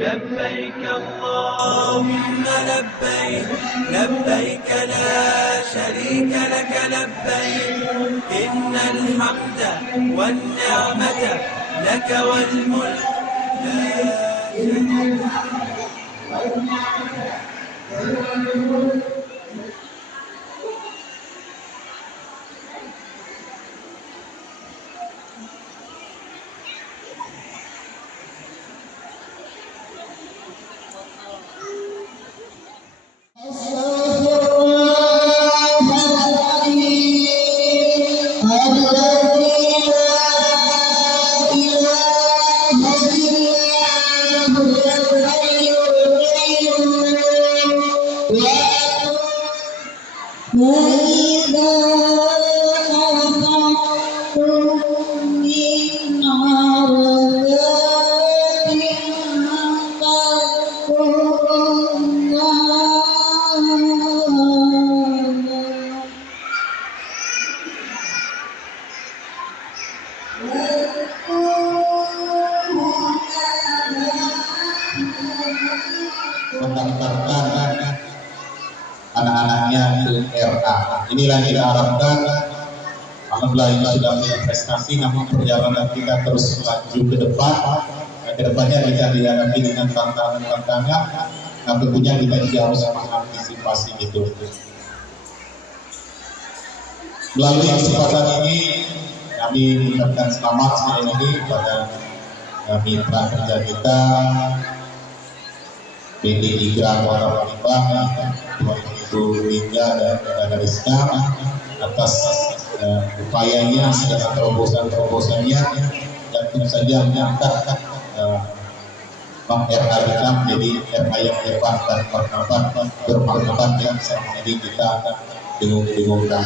لبيك اللهم لبيك لبيك لا شريك لك لبيك إن الحمد والنعمة لك والملك لا شريك لك. mendaftarkan anak-anaknya ke RA. Inilah yang kita harapkan. Alhamdulillah ini sudah berprestasi, namun perjalanan kita terus maju ke depan. Ke depannya kita dihadapi dengan tantangan-tantangan. Nah, tentunya kita juga harus mengantisipasi itu. Melalui kesempatan ini kami mengucapkan selamat sekali lagi kepada mitra kerja kita PT Igra Kota Palembang, Ibu Linda dan Saudara Rizka atas upayanya segala terobosan-terobosannya dan tentu saja mengangkat Bank RA kita menjadi RA yang hebat dan bermartabat yang selama ini kita bingung-bingungkan.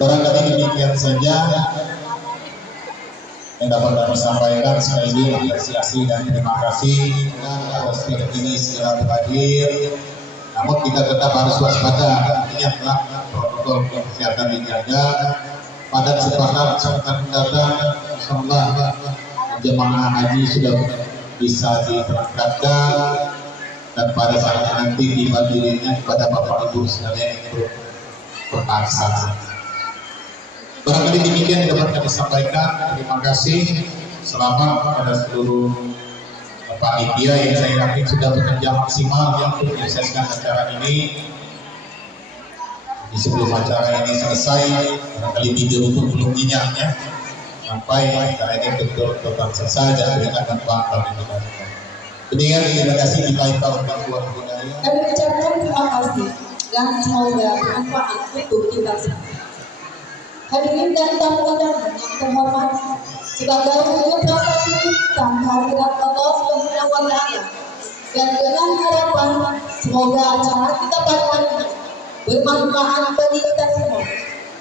Barangkali demikian saja yang dapat kami sampaikan. Sekali lagi apresiasi dan terima kasih atas speaker ini segera hadir. Namun kita tetap harus waspada, artinya telah protokol kesehatan dijaga. Pada kesempatan mendatang, insyaallah jemaah haji sudah bisa diberangkatkan dan pada saat nanti tiba dirinya kepada Bapak Ibu sekalian itu berpaksaan. Barangkali demikian dapat kami sampaikan. Terima kasih. Selamat kepada seluruh panitia yang saya yakin sudah bekerja maksimal untuk menyukseskan acara ini. Di sebelum acara ini selesai, barangkali video itu belum minyaknya sampai acara ini betul-betul selesai dan berikan manfaat bagi kita. Demikian, terima kasih dibaik tahun buat budaya. Kami ucapkan terima kasih dan semoga bermanfaat untuk kita semua. Hadirin dan tamu undangan yang terhormat, sebagai representasi kita kehadirat Allah Subhanahu wa Ta'ala, dan dengan harapan semoga acara kita pada hari ini bermanfaat bagi kita semua.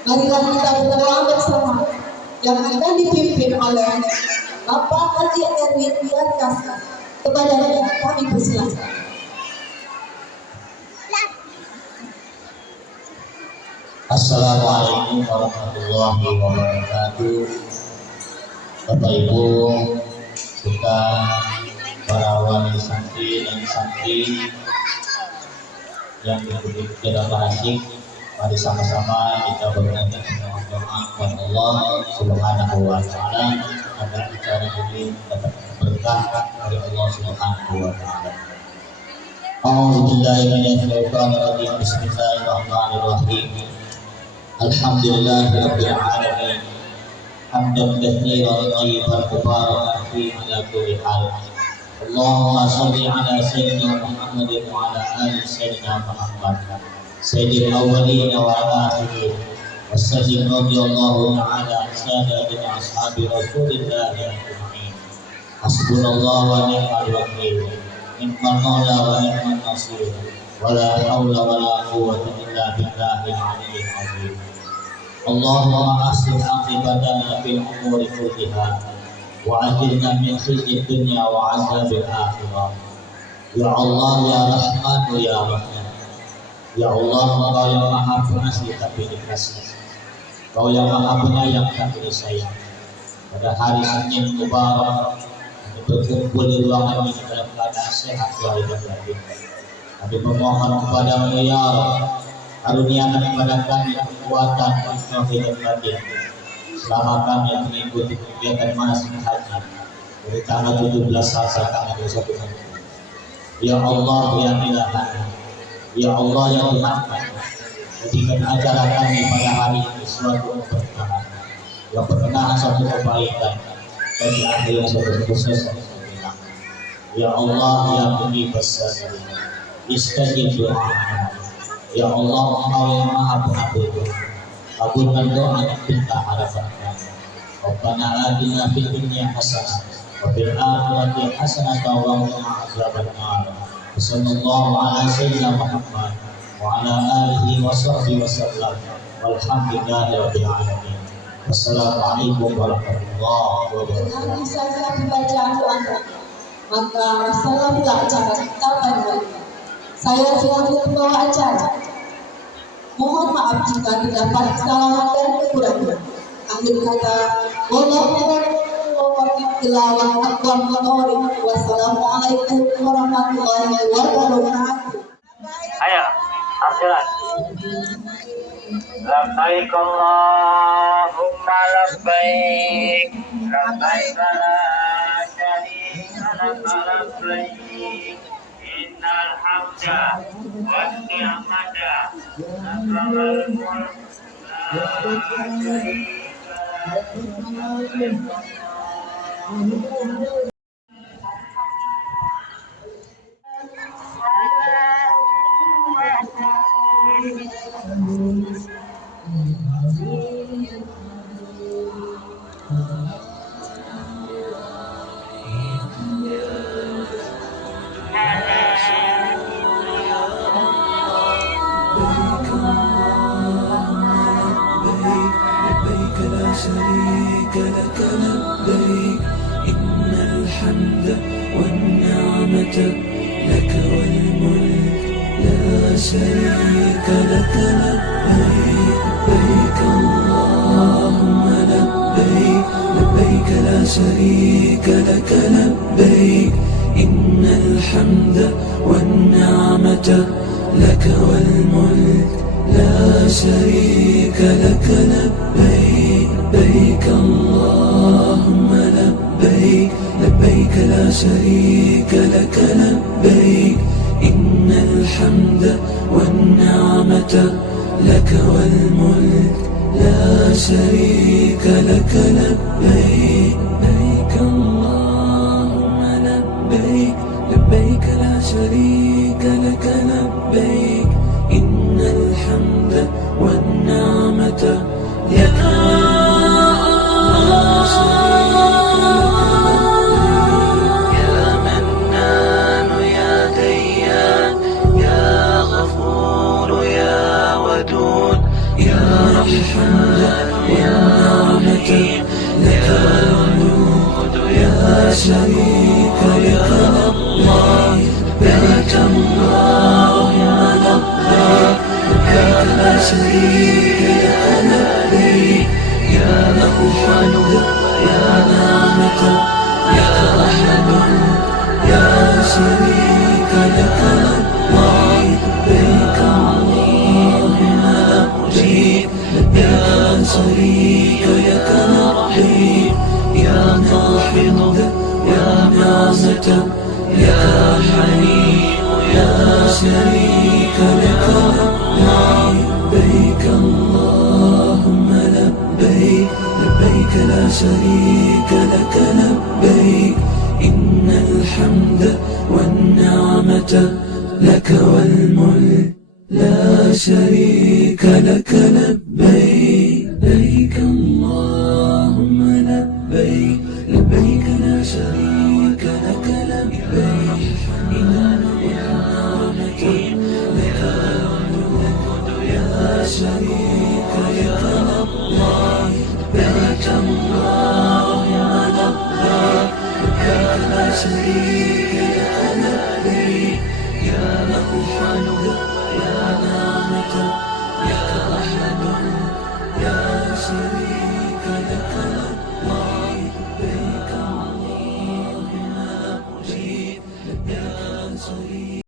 Marilah kita berdoa bersama yang akan dipimpin oleh Bapak Haji Erwin Diarkasa. Kepada kami persilakan. Assalamualaikum warahmatullahi wabarakatuh. Bapak Ibu, kita para wali santri dan santri yang tidak asik, mari sama-sama kita berdoa kepada Allah Subhanahu wa Ta'ala agar acara ini dapat berkah dari Allah Subhanahu wa Ta'ala. A'udzubillahi minasyaitonir rajim. Bismillahirrahmanirrahim. Alhamdulillahirabbil alamin. Hamdan katsiran thayyiban mubarakan fi ala kulli hal. Allahumma shalli ala sayyidina Muhammadin wa ala ali sayyidina Muhammad. Sayyidil awwalin wa akhirin. Wassallim radhiyallahu ta'ala an sadatina ashabi Rasulillah ajma'in. Hasbunallahu wa ni'mal wakeel. Ni'mal maula wa ni'man nasir. Wala haula wala quwwata illa billahil aliyyil azim. Allahumma aslih aqibatana fil umuri kulliha wa ajirna min khizyid dunya wa azabil akhirah. Ya Allah, ya Rahman, ya Rahman. Ya Allah, Engkau yang Maha Pengasih tapi dikasih, Engkau yang Maha Penyayang tapi disayang. Pada hari Senin Mubarak berkumpul di ruangan ini dalam keadaan sehat walafiat. Kami memohon kepada-Mu ya Allah, karuniakan kepada kami kekuatan dan batin selama kami mengikuti kegiatan manasik haji dari tanggal 17 sampai tanggal 21. Ya Allah ya Ilahana, ya Allah ya Tuhan kami, jadikan acara kami pada hari ini suatu keberkahan yang berkenan suatu kebaikan bagi akhir yang suatu sukses. Ya Allah ya Mujibas Salim, istajib doa. Ya Allah, Engkau yang Maha Pengampun, kabulkan doa dan minta harapan kami. Rabbana atina fid dunya hasanah wa fil akhirati hasanah wa qina adzabannar. Sallallahu ala sayyidina Muhammad wa ala alihi wa sahbihi wasallam. Walhamdulillahi rabbil alamin. Wassalamualaikum warahmatullahi wabarakatuh. Dengan saja pembacaan doa, maka salamlah acara kita pada hari ini. Saya selaku pembawa acara. Mohon maaf jika terdapat kesalahan dan kekurangan. Akhir kata, wassalamualaikum warahmatullahi wabarakatuh. Ayo, akhirat. Labbaik Allahumma labbaik, labbaik la syarika laka labbaik, innal hamda wan ni'mata laka wal mulk la syarika lak. لبيك لا شريك لك لبيك إن الحمد والنعمة لك والملك لا شريك لك لبيك لبيك اللهم لبيك لبيك لا شريك لك لبيك إن الحمد والنعمة لك والملك لا شريك لك لبيك لبيك اللهم لبيك لبيك لا شريك لك لبيك إن الحمد والنعمة لك والملك لا شريك لك لبيك لبيك اللهم لبيك لبيك لا شريك لك لبيك إن الحمد والنعمة لك لا شريك يا منان يا ديان يا غفور يا ودود يا رحمن والنعمة لك الوجود يا شريك لك الله لبيك اللهم لبيك لبيك لا شريك لك لبيك يا أول يا نعمة يا أحد يا شريك لك الله لبيك اللهم مجيب يا شريك لك رحيم يا واحد يا نعمة يا حليم يا شريك لك لبيك اللهم لبيك لبيك لا شريك لك لبيك إن الحمد والنعمة لك والملك لا شريك لك لبيك لبيك اللهم لبيك لبيك لا شريك